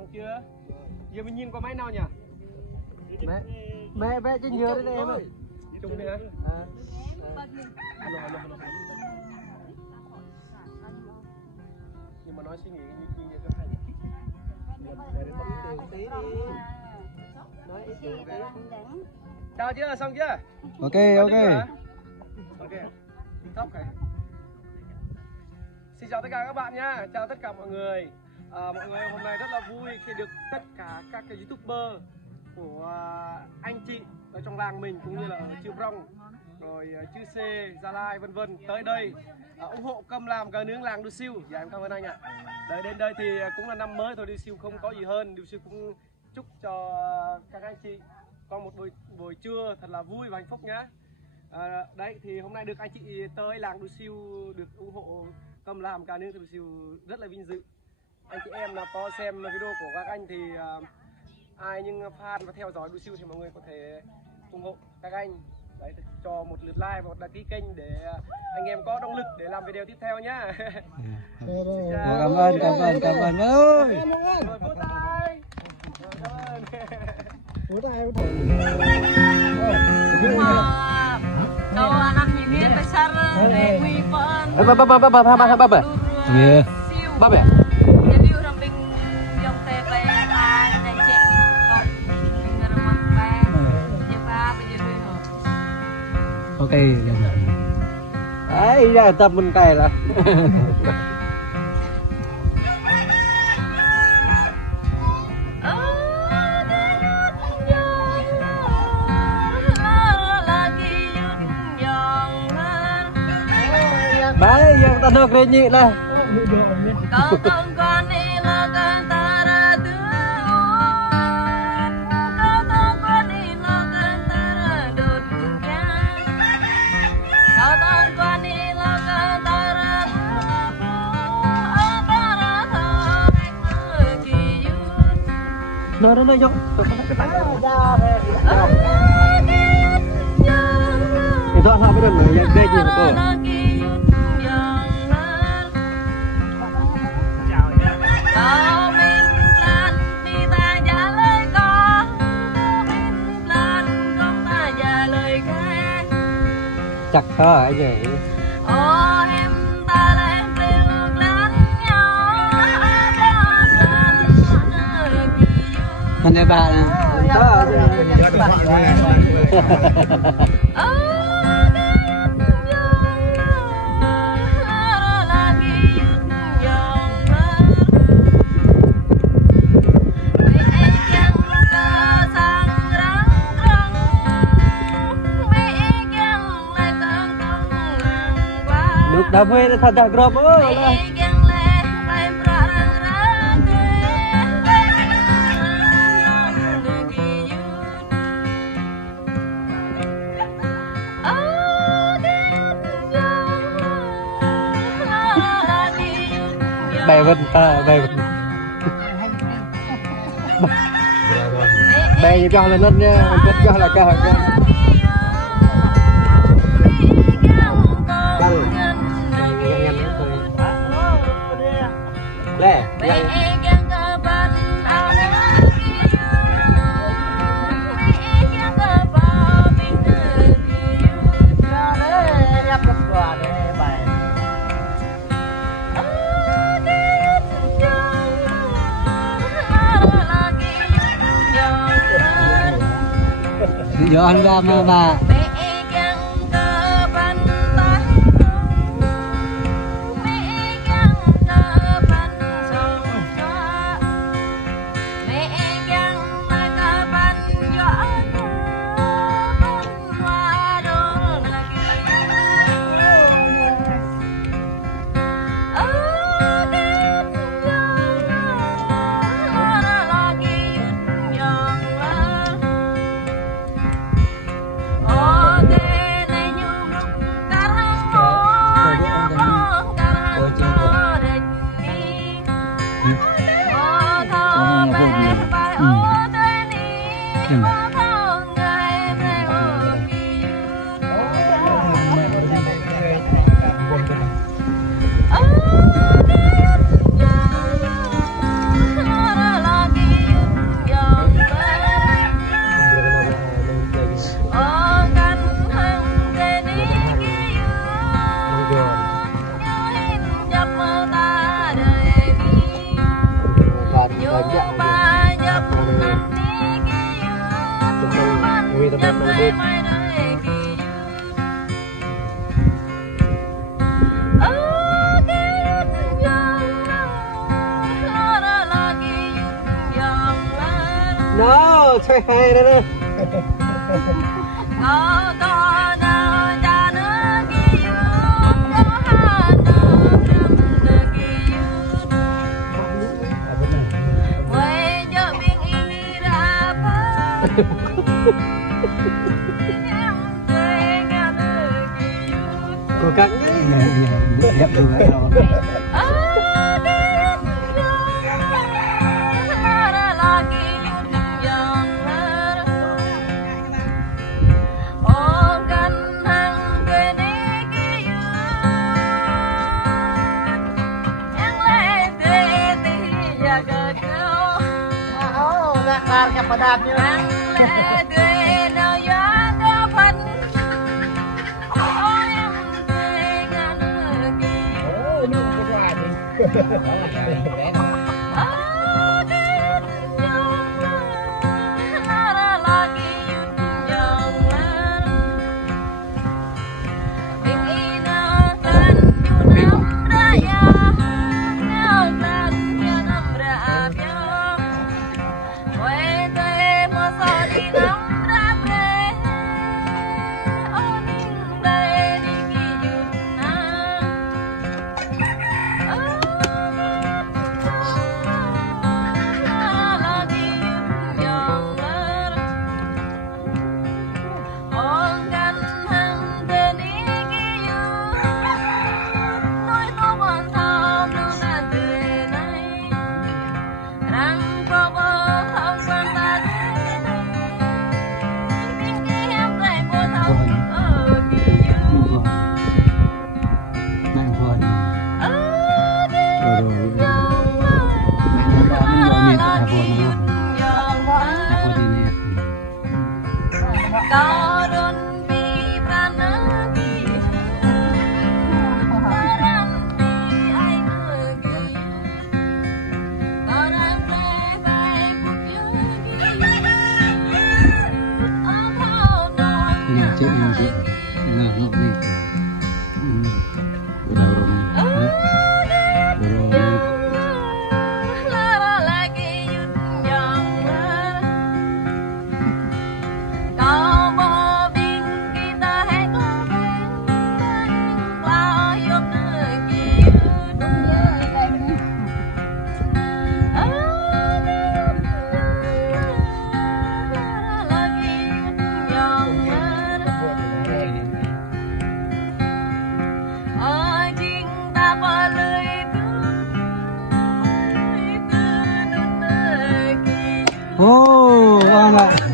Xong chưa? Giờ mình nhìn qua máy nào nhỉ? Mẹ trên nhớ đấy em ơi. Chung đi hả? Nhưng mà nói suy nghĩ như cái này. Chào chưa? Xong chưa? Ok. Ok. Tóc này. Xin chào tất cả các bạn nhá. Chào tất cả mọi người. Mọi người hôm nay rất là vui khi được tất cả các cái YouTuber của anh chị ở trong làng mình cũng như là ở Chư Prong, rồi Chư Sê, Gia Lai vân vân tới đây ủng hộ Cầm làm gà nướng làng Đu Siêu. Dạ em cảm ơn anh ạ. Đấy, đến đây thì cũng là năm mới thôi, Đu Siêu không có gì hơn. Đu Siêu cũng chúc cho các anh chị có một buổi trưa thật là vui và hạnh phúc nhá. Đấy thì hôm nay được anh chị tới làng Đu Siêu được ủng hộ Cầm làm gà nướng Đu Siêu rất là vinh dự. Anh chị em là có xem video của các anh thì ai nhưng fan và theo dõi Đu Siêu thì mọi người có thể ủng hộ các anh. Đấy, cho một lượt like và một đăng ký kênh để anh em có động lực để làm video tiếp theo nhá. Cảm ơn ơi. Cảm ơn. Kalau anak ini besar Wipan. Apa? Iya. Bab ya? Jadi orang ping yang tepe ai necek kok denger mampe. Ya Pak, jadi ho. Ok. Đấy, ra tập mình cày là. Đấy, yang ta được lên nhị là. Kau tongkon ilakan taradu. Kau tongkon ilakan taradut. Kau tongkon ilakan taradu. Nó dốc. Thì dọn hai cái đường này dây gì mà cô. Chặt thôi cái gì? Anh em bà nè. Dah boleh dah tak grab ơi. Bài vần ta bài vần. Bài cho là nên nha, rất cho là cao hơn. Giờ ăn ra mà bà. nó chơi hay đó nè có nào cha nữa kia có hà nữa kia quay cho mình đi ra phá em chơi nghe nữa kia cố gắng đấy đẹp rồi đấy Padahal ang lede na yagapan oh em dengan lagi oh ini oh, enggak.